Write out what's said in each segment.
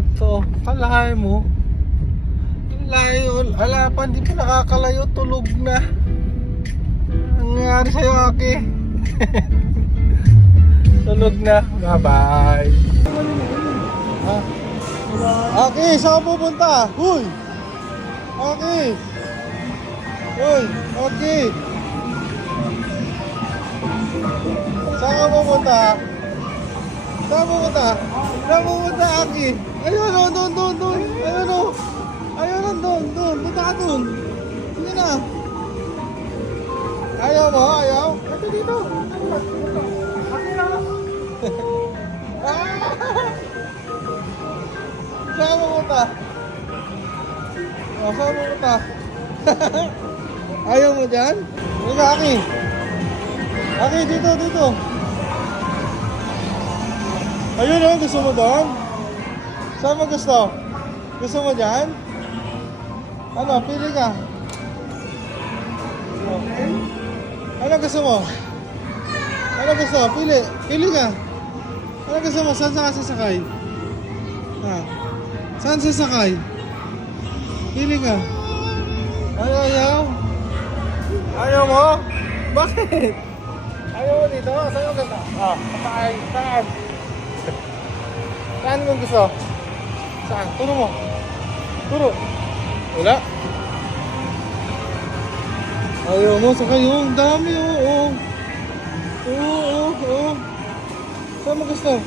Ito, kalahay mo. Layo, halapan, di pa nakakalayo, tulog na. Ang nangyari sa'yo, Aki? Tulog na. Bye-bye. Aki, saan ka pupunta? Huy! Aki! Huy! Aki! Saan ka pupunta? Saan pupunta? Saan pupunta, Aki? Ayun o, doon. Ayun o. Ayun o, doon. Punta ka doon. Sige na. Ayaw mo? Ayaw? Ito dito. Aki na. Saan pupunta? O, saan pupunta? Ayaw mo dyan? Halika, Aki. Aki, dito. Ayun o, gusto mo doon? Saan mo gusto? Gusto mo dyan? Ano, pili ka. Okay. Ano gusto mo? Ano gusto? Pili ka. Ano gusto mo? Saan ka sasakay? Ha? Saan sasakay? Pili ka. Ayaw. Ayaw mo? Bakit? Ayaw mo dito? Saan mo gusto? Saan? Saan mo gusto? Saan? Turo mo. Turo. Wala. Ayaw mo, sakay yun. Ang dami, oo. Oo. Saan mo gusto?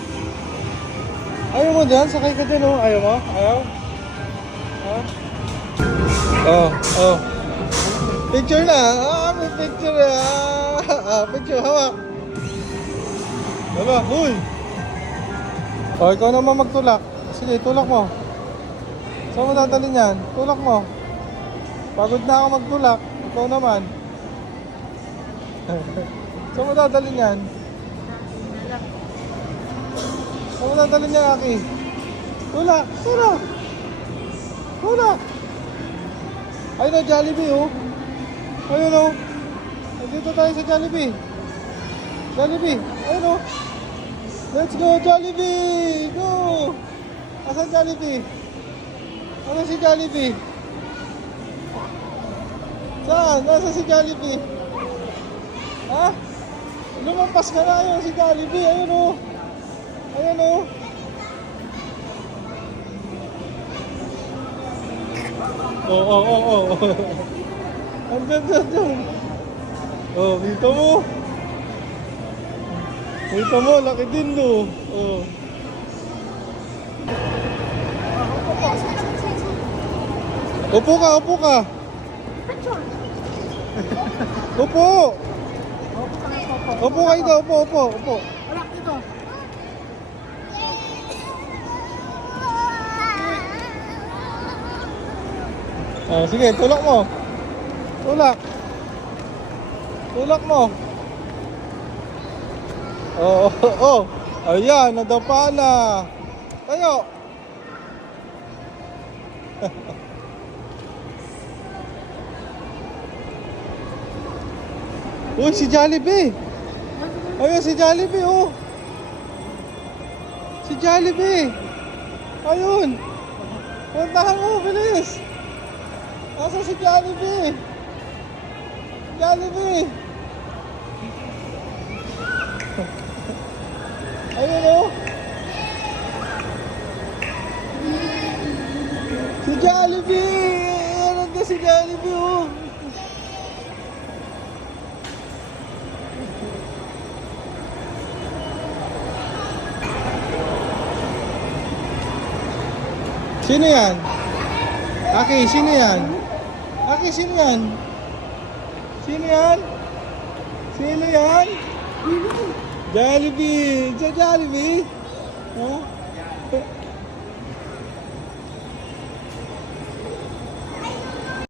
Ayaw mo dyan? Sakay ka dyan, oh. Ayaw mo? Ayaw? Ha? Oh. Picture na. May picture na. Picture, hawak. Diba? Huy. O, ikaw naman magtulak. Sige, tulak mo. Saan mo dadalhin yan? Tulak mo. Pagod na ako magtulak. Ikaw naman. Saan mo dadalhin yan? Saan mo dadalhin yan, Aki? Tulak! Ayun o, Jollibee, oh. Ayun o. Nandito tayo sa Jollibee. Ayun o. Let's go, Jollibee! Go! Asan Jollibee? Ano si Jollibee? Saan? Nasa si Jollibee? Ha? Lumampas ka na, ayun si Jollibee. Ayun o. Oo. Andyan. Oh, dito mo, laki din do. Oh. Upo ka. Upo kayo daw, upo. Alak dito. Sige, tulak mo. Tulak mo. Oh. Ayan, nadapa na. Tayo. Uy, si Jollibee. Ayun, si Jollibee, oh. Si Jollibee. Ayun. Puntahan mo, bilis. Nasa si Jollibee. Ayun, oh. Si Jollibee. Ayun na si Jollibee, oh. Sino yan? Aki, sino yan? Sino yan? Jollibee! Jollibee? Ha?